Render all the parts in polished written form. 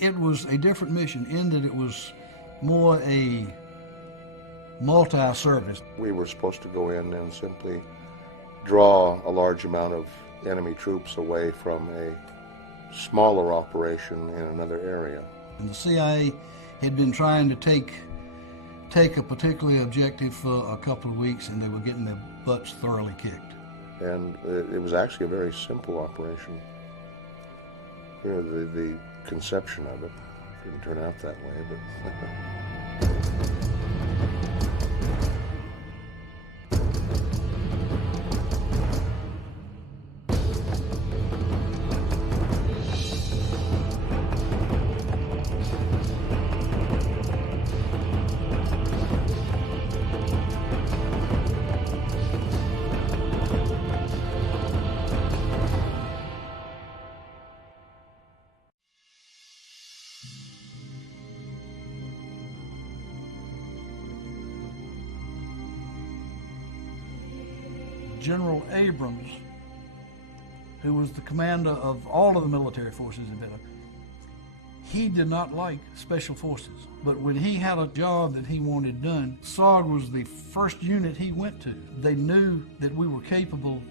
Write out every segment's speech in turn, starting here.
It was a different mission in that it was more a multi-service. We were supposed to go in and simply draw a large amount of enemy troops away from a smaller operation in another area. And the CIA had been trying to take a particular objective for a couple of weeks, and they were getting their butts thoroughly kicked. And it was actually a very simple operation. You know, the conception of it didn't turn out that way, but General Abrams, who was the commander of all of the military forces in Vietnam, he did not like special forces. But when he had a job that he wanted done, SOG was the first unit he went to. They knew that we were capable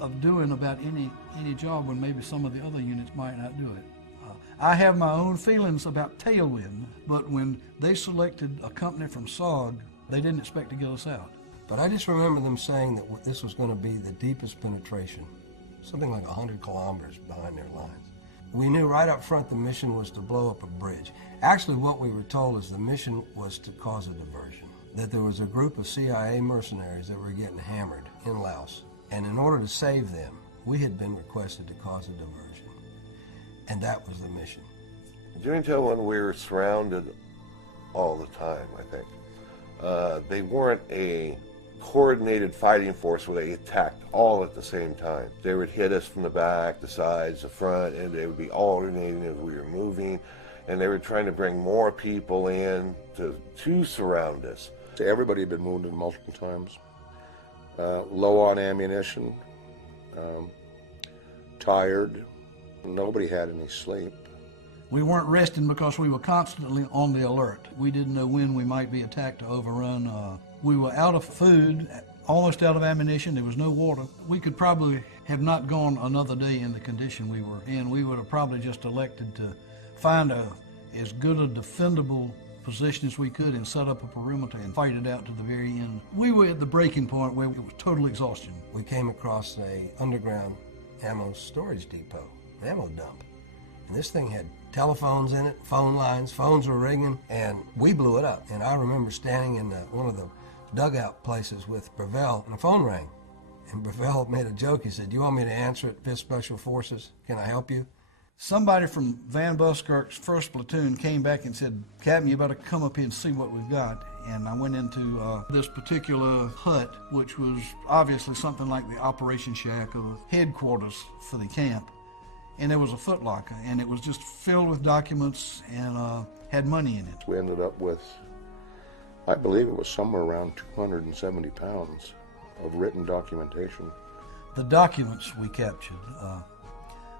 of doing about any job when maybe some of the other units might not do it. I have my own feelings about Tailwind, but when they selected a company from SOG, they didn't expect to get us out. But I just remember them saying that this was going to be the deepest penetration, something like 100 kilometers behind their lines. We knew right up front the mission was to blow up a bridge. Actually, what we were told is the mission was to cause a diversion, that there was a group of CIA mercenaries that were getting hammered in Laos, and in order to save them, we had been requested to cause a diversion, and that was the mission. during Tailwind we were surrounded all the time, I think. They weren't a coordinated fighting force where they attacked all at the same time. They would hit us from the back, the sides, the front, and they would be alternating as we were moving, and they were trying to bring more people in to surround us. So everybody had been wounded multiple times, low on ammunition, tired. Nobody had any sleep. We weren't resting because we were constantly on the alert. We didn't know when we might be attacked or overrun. We were out of food, almost out of ammunition. There was no water. We could probably have not gone another day in the condition we were in. We would have probably just elected to find as good a defendable position as we could and set up a perimeter and fight it out to the very end. We were at the breaking point where it was total exhaustion. We came across a underground ammo storage depot, an ammo dump. And this thing had telephones in it, phone lines, phones were ringing, and we blew it up. And I remember standing in one of the dugout places with Brevell, and the phone rang. And Brevell made a joke. He said, "Do you want me to answer it, 5th Special Forces? Can I help you?" Somebody from Van Buskirk's 1st Platoon came back and said, "Captain, you better come up here and see what we've got." And I went into this particular hut, which was obviously something like the operation shack or the headquarters for the camp. And there was a footlocker, and it was just filled with documents and had money in it. We ended up with, I believe it was somewhere around 270 pounds of written documentation. The documents we captured,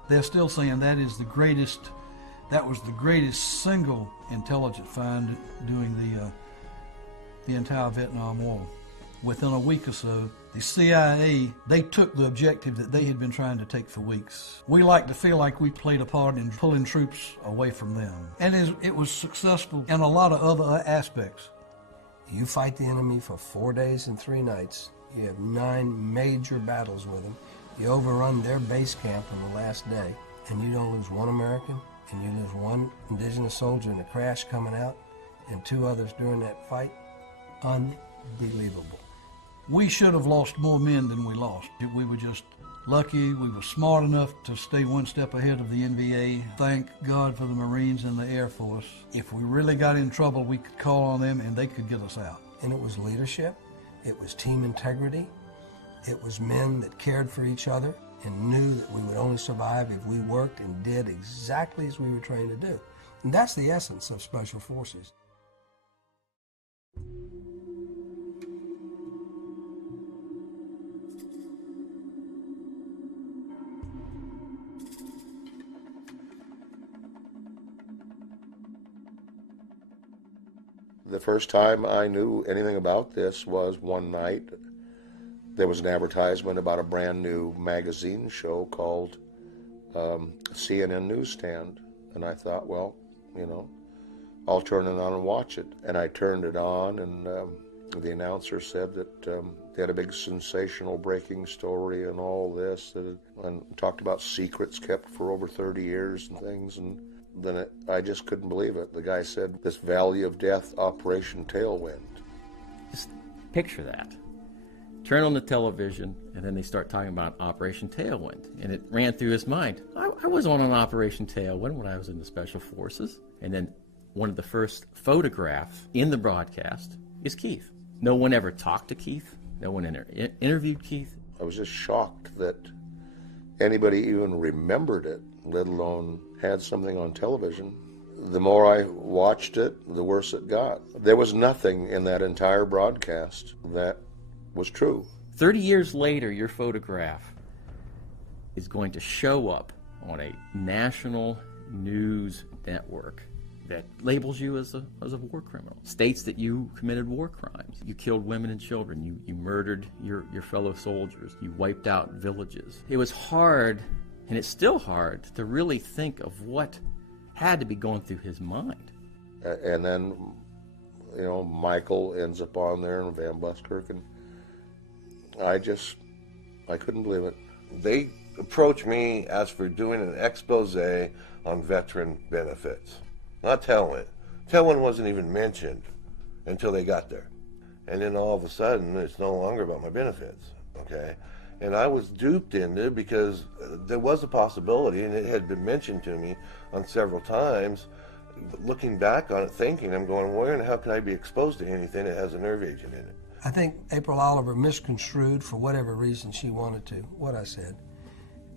they're still saying that was the greatest single intelligence find during the entire Vietnam War. Within a week or so, the CIA, they took the objective that they had been trying to take for weeks. We like to feel like we played a part in pulling troops away from them. And it was successful in a lot of other aspects. You fight the enemy for 4 days and 3 nights. You have 9 major battles with them. You overrun their base camp on the last day, and you don't lose 1 American, and you lose 1 indigenous soldier in a crash coming out, and 2 others during that fight. Unbelievable. We should have lost more men than we lost. We were just lucky. We were smart enough to stay 1 step ahead of the NVA. Thank God for the Marines and the Air Force. If we really got in trouble, we could call on them and they could get us out. And it was leadership. It was team integrity. It was men that cared for each other and knew that we would only survive if we worked and did exactly as we were trained to do. And that's the essence of Special Forces. The first time I knew anything about this was one night. There was an advertisement about a brand new magazine show called CNN Newsstand. And I thought, well, you know, I'll turn it on and watch it. And I turned it on, and the announcer said that they had a big sensational breaking story and all this, and talked about secrets kept for over 30 years and things. And then I just couldn't believe it. The guy said, this Valley of Death, Operation Tailwind. Just picture that. Turn on the television, and then they start talking about Operation Tailwind. And it ran through his mind. I was on an Operation Tailwind when I was in the Special Forces. And then one of the first photographs in the broadcast is Keith. No one ever talked to Keith. No one interviewed Keith. I was just shocked that anybody even remembered it, let alone had something on television. The more I watched it, the worse it got. There was nothing in that entire broadcast that was true. 30 years later, your photograph is going to show up on a national news network that labels you as a war criminal, states that you committed war crimes. You killed women and children. You murdered your fellow soldiers. You wiped out villages. It was hard, and it's still hard, to really think of what had to be going through his mind. And then, you know, Michael ends up on there in Van Buskirk, and I couldn't believe it. They approached me, asked for doing an expose on veteran benefits. Not Tailwind. Tailwind wasn't even mentioned until they got there. And then all of a sudden, it's no longer about my benefits, okay? And I was duped into it because there was a possibility, and it had been mentioned to me on several times. Looking back on it, thinking, I'm going, where in the hell can I be exposed to anything that has a nerve agent in it? I think April Oliver misconstrued, for whatever reason she wanted to, what I said.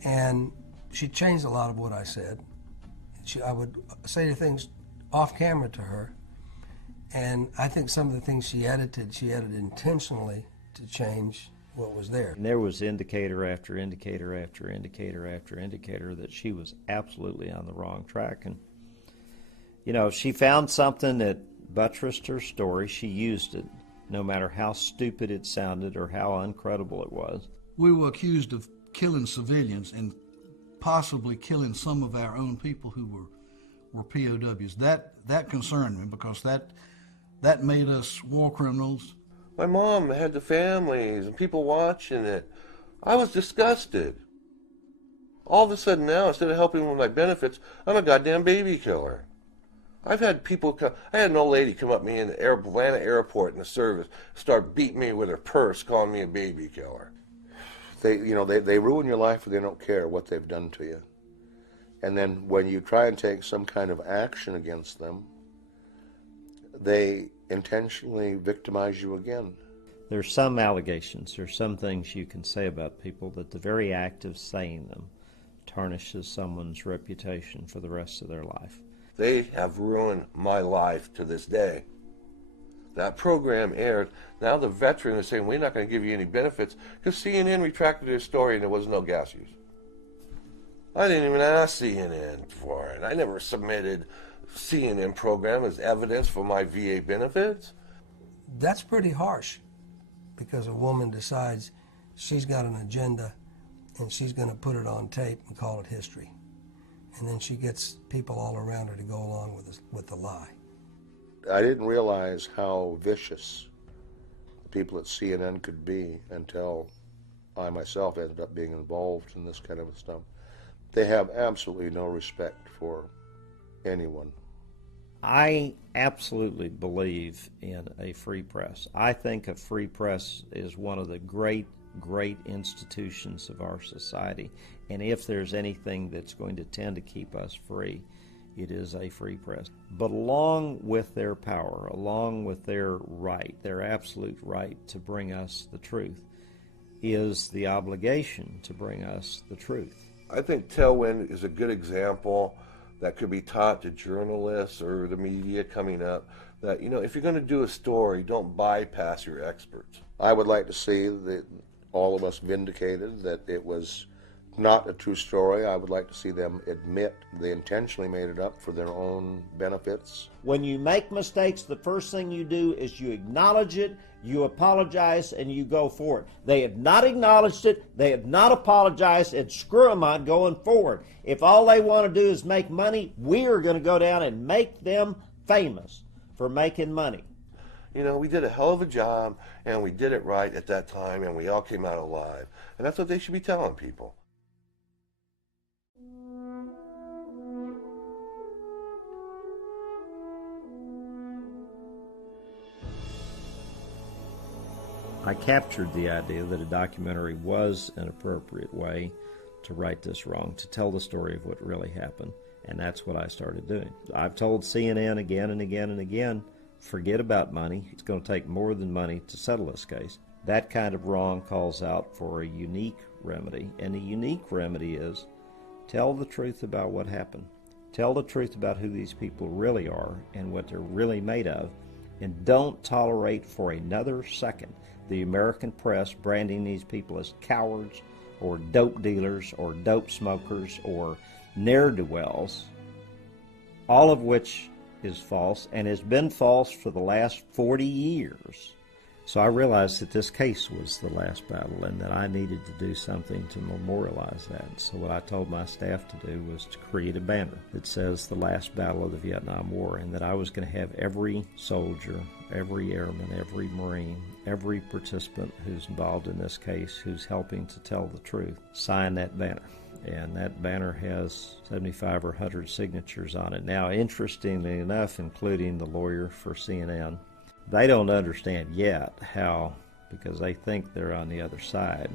And she changed a lot of what I said. I would say the things off camera to her, and I think some of the things she edited intentionally to change what was there. And there was indicator after indicator after indicator after indicator that she was absolutely on the wrong track. And, you know, if she found something that buttressed her story, she used it, no matter how stupid it sounded or how uncredible it was. We were accused of killing civilians and possibly killing some of our own people who were POWs. That concerned me, because that made us war criminals. My mom had the families and people watching it. I was disgusted. All of a sudden now, instead of helping with my benefits, I'm a goddamn baby killer. I've had people come. I had an old lady come up to me in the Atlanta airport in the service, start beating me with her purse, calling me a baby killer. They ruin your life, and they don't care what they've done to you. And then when you try and take some kind of action against them, they intentionally victimize you again. There's some allegations, there's some things you can say about people that the very act of saying them tarnishes someone's reputation for the rest of their life. They have ruined my life to this day. That program aired. Now the veteran is saying, we're not going to give you any benefits, because CNN retracted their story and there was no gas use. I didn't even ask CNN for it. I never submitted CNN program as evidence for my VA benefits. That's pretty harsh, because a woman decides she's got an agenda and she's going to put it on tape and call it history. And then she gets people all around her to go along with the lie. I didn't realize how vicious people at CNN could be until I myself ended up being involved in this kind of stuff. They have absolutely no respect for anyone. I absolutely believe in a free press. I think a free press is one of the great institutions of our society. And if there's anything that's going to tend to keep us free, it is a free press. But along with their power, along with their right, their absolute right to bring us the truth, is the obligation to bring us the truth. I think Tailwind is a good example that could be taught to journalists or the media coming up, that, you know, if you're going to do a story, don't bypass your experts. I would like to see that all of us vindicated, that it was not a true story. I would like to see them admit they intentionally made it up for their own benefits. When you make mistakes, the first thing you do is you acknowledge it, you apologize, and you go forward. They have not acknowledged it, they have not apologized, and screw them on going forward. If all they want to do is make money, we are going to go down and make them famous for making money. You know, we did a hell of a job, and we did it right at that time, and we all came out alive. And that's what they should be telling people. I captured the idea that a documentary was an appropriate way to right this wrong, to tell the story of what really happened, and that's what I started doing. I've told CNN again and again and again, forget about money. It's going to take more than money to settle this case. That kind of wrong calls out for a unique remedy, and the unique remedy is tell the truth about what happened. Tell the truth about who these people really are and what they're really made of, and don't tolerate for another second the American press branding these people as cowards or dope dealers or dope smokers or ne'er-do-wells, all of which is false and has been false for the last 40 years. So I realized that this case was the last battle and that I needed to do something to memorialize that. So what I told my staff to do was to create a banner that says the last battle of the Vietnam War, and that I was going to have every soldier, every airman, every Marine, every participant who's involved in this case, who's helping to tell the truth, sign that banner. And that banner has 75 or 100 signatures on it. Now, interestingly enough, including the lawyer for CNN, they don't understand yet how, because they think they're on the other side,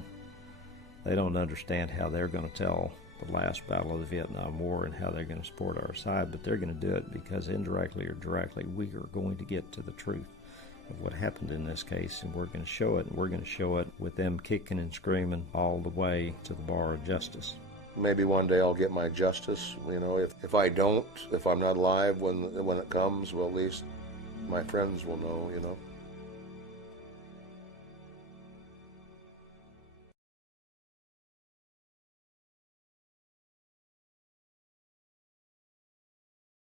they don't understand how they're going to tell the last battle of the Vietnam War and how they're going to support our side, but they're going to do it because indirectly or directly we are going to get to the truth of what happened in this case, and we're going to show it, and we're going to show it with them kicking and screaming all the way to the bar of justice. Maybe one day I'll get my justice. You know, if I don't, if I'm not alive when it comes, well, at least my friends will know, you know.